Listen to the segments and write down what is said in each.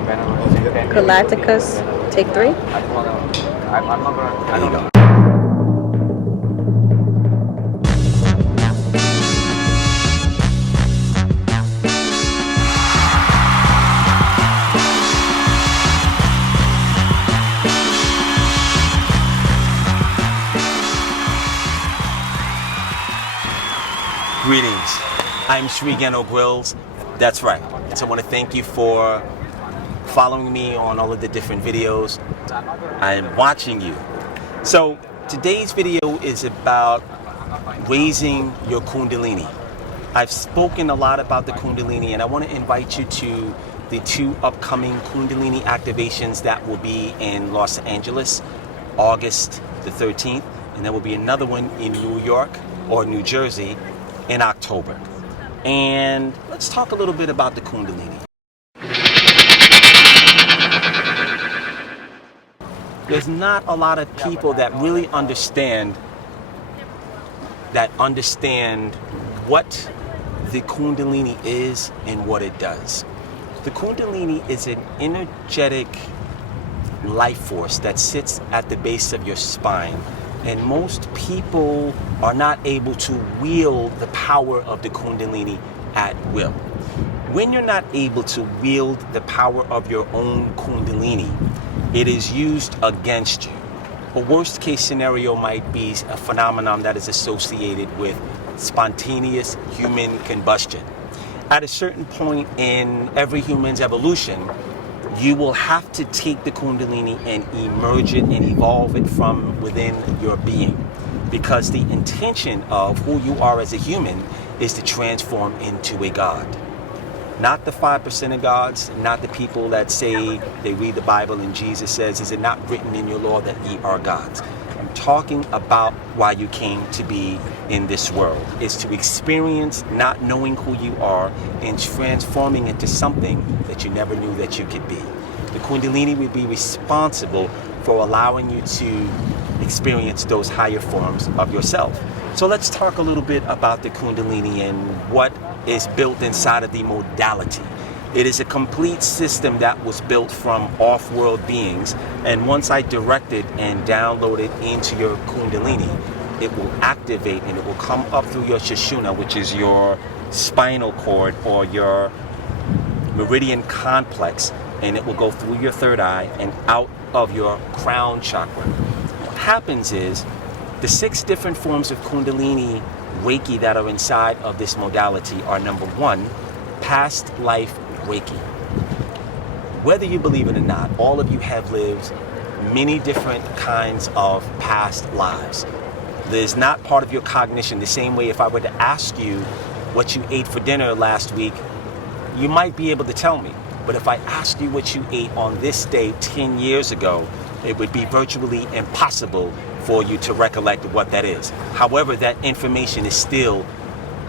Galighticus, take 3. There you go. Greetings. I'm Sri Geno Grills. That's right. So I want to thank you for following me on all of the different videos. I'm watching you. So today's video is about raising your Kundalini. I've spoken a lot about the Kundalini, and I want to invite you to the 2 upcoming Kundalini activations that will be in Los Angeles, August the 13th, and there will be another one in New York or New Jersey in October. And let's talk a little bit about the Kundalini. There's not a lot of people that really understand what the Kundalini is and what it does. The Kundalini is an energetic life force that sits at the base of your spine. And most people are not able to wield the power of the Kundalini at will. When you're not able to wield the power of your own Kundalini, it is used against you. A worst case scenario might be a phenomenon that is associated with spontaneous human combustion. At a certain point in every human's evolution, you will have to take the Kundalini and emerge it and evolve it from within your being. Because the intention of who you are as a human is to transform into a God. Not the 5% of gods, not the people that say they read the Bible and Jesus says, is it not written in your law that ye are gods? I'm talking about why you came to be in this world. It's to experience not knowing who you are and transforming into something that you never knew that you could be. The Kundalini will be responsible for allowing you to experience those higher forms of yourself. So let's talk a little bit about the Kundalini and what is built inside of the modality. It is a complete system that was built from off-world beings, and once I direct it and download it into your Kundalini, it will activate and it will come up through your Sushumna, which is your spinal cord or your meridian complex, and it will go through your third eye and out of your crown chakra. What happens is the 6 different forms of Kundalini Reiki that are inside of this modality are: number 1, past life Reiki. Whether you believe it or not, all of you have lived many different kinds of past lives. There's not part of your cognition. The same way if I were to ask you what you ate for dinner last week, you might be able to tell me. But if I asked you what you ate on this day 10 years ago, it would be virtually impossible for you to recollect what that is. However, that information is still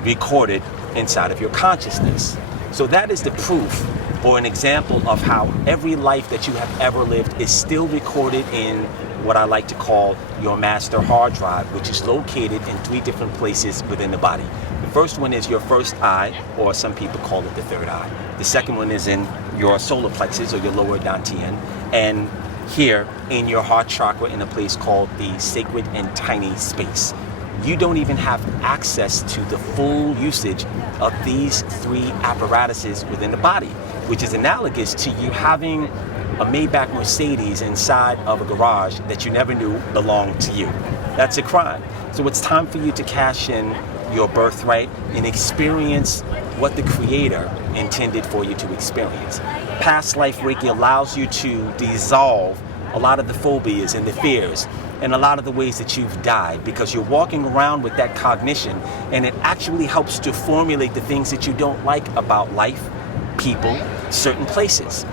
recorded inside of your consciousness. So that is the proof or an example of how every life that you have ever lived is still recorded in what I like to call your master hard drive, which is located in 3 different places within the body. The first one is your first eye, or some people call it the third eye. The second one is in your solar plexus or your lower dantian, and here in your heart chakra in a place called the sacred and tiny space. You don't even have access to the full usage of these 3 apparatuses within the body, which is analogous to you having a Maybach Mercedes inside of a garage that you never knew belonged to you. That's a crime. So it's time for you to cash in your birthright and experience what the Creator intended for you to experience. Past life Reiki allows you to dissolve a lot of the phobias and the fears and a lot of the ways that you've died, because you're walking around with that cognition, and it actually helps to formulate the things that you don't like about life, people, certain places.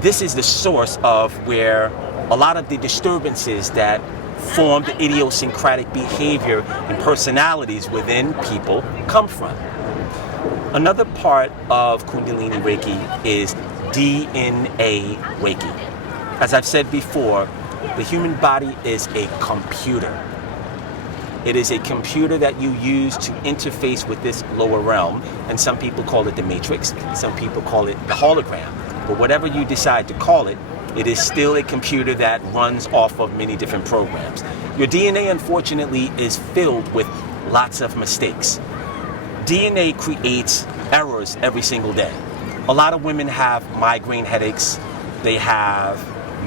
This is the source of where a lot of the disturbances that form the idiosyncratic behavior and personalities within people come from. Another part of Kundalini Reiki is DNA Reiki. As I've said before, the human body is a computer. It is a computer that you use to interface with this lower realm, and some people call it the matrix, some people call it the hologram. But whatever you decide to call it, it is still a computer that runs off of many different programs. Your DNA, unfortunately, is filled with lots of mistakes. DNA creates errors every single day. A lot of women have migraine headaches. They have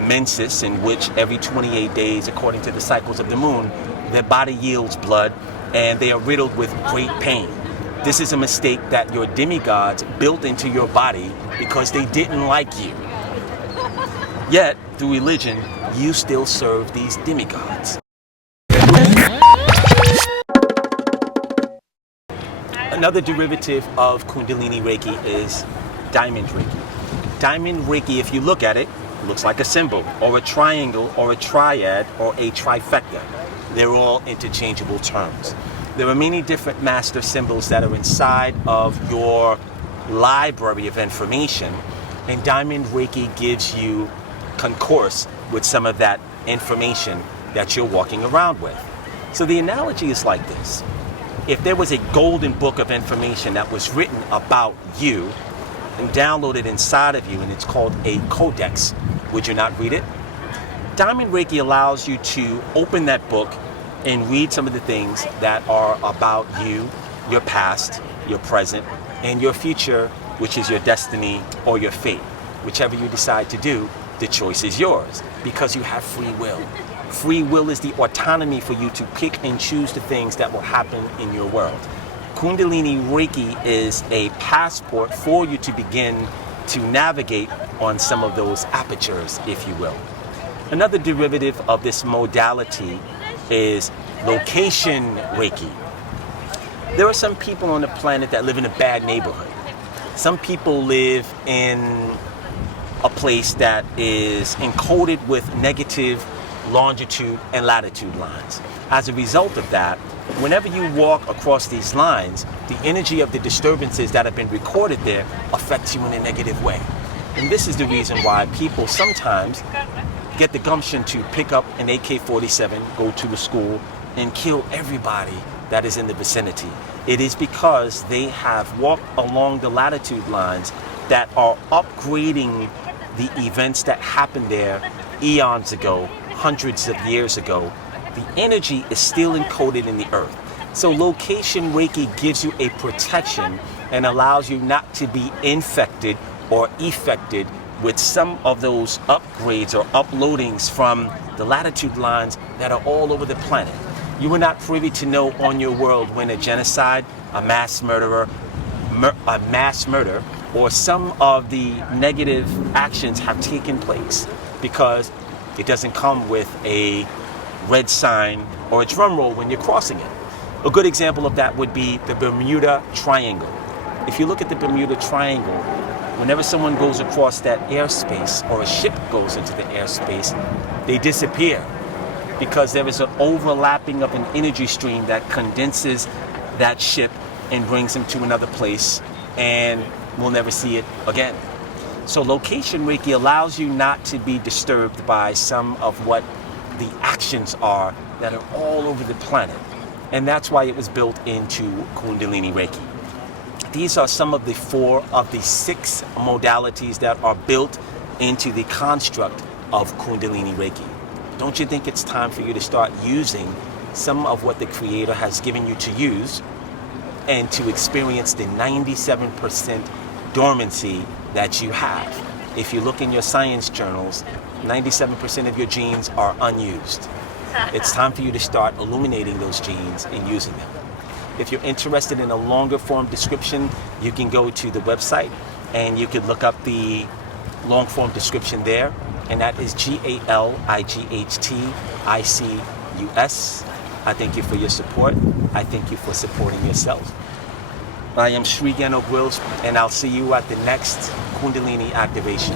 menses, in which every 28 days, according to the cycles of the moon, their body yields blood, and they are riddled with great pain. This is a mistake that your demigods built into your body because they didn't like you. Yet, through religion, you still serve these demigods. Another derivative of Kundalini Reiki is Diamond Reiki. Diamond Reiki, if you look at it, looks like a symbol, or a triangle, or a triad, or a trifecta. They're all interchangeable terms. There are many different master symbols that are inside of your library of information, and Diamond Reiki gives you concourse with some of that information that you're walking around with. So the analogy is like this. If there was a golden book of information that was written about you and downloaded inside of you, and it's called a codex, would you not read it? Diamond Reiki allows you to open that book and read some of the things that are about you, your past, your present, and your future, which is your destiny or your fate. Whichever you decide to do, the choice is yours because you have free will. Free will is the autonomy for you to pick and choose the things that will happen in your world. Kundalini Reiki is a passport for you to begin to navigate on some of those apertures, if you will. Another derivative of this modality is location Reiki. There are some people on the planet that live in a bad neighborhood. Some people live in a place that is encoded with negative longitude and latitude lines. As a result of that, whenever you walk across these lines, the energy of the disturbances that have been recorded there affects you in a negative way. And this is the reason why people sometimes get the gumption to pick up an AK-47, go to a school, and kill everybody that is in the vicinity. It is because they have walked along the latitude lines that are upgrading the events that happened there eons ago, hundreds of years ago. The energy is still encoded in the earth. So location Reiki gives you a protection and allows you not to be infected or affected with some of those upgrades or uploadings from the latitude lines that are all over the planet. You are not privy to know on your world when a genocide, a mass murder, or some of the negative actions have taken place, because it doesn't come with a red sign or a drum roll when you're crossing it. A good example of that would be the Bermuda Triangle. If you look at the Bermuda Triangle, whenever someone goes across that airspace or a ship goes into the airspace, they disappear because there is an overlapping of an energy stream that condenses that ship and brings them to another place, and we'll never see it again. So location Reiki allows you not to be disturbed by some of what the actions are that are all over the planet. And that's why it was built into Kundalini Reiki. These are some of the 4 of the 6 modalities that are built into the construct of Kundalini Reiki. Don't you think it's time for you to start using some of what the Creator has given you to use and to experience the 97% dormancy that you have? If you look in your science journals, 97% of your genes are unused. It's time for you to start illuminating those genes and using them. If you're interested in a longer form description, you can go to the website and you can look up the long form description there, and that is Galighticus. I thank you for your support. I thank you for supporting yourself. I am Sri Gano Grills, and I'll see you at the next Kundalini activation.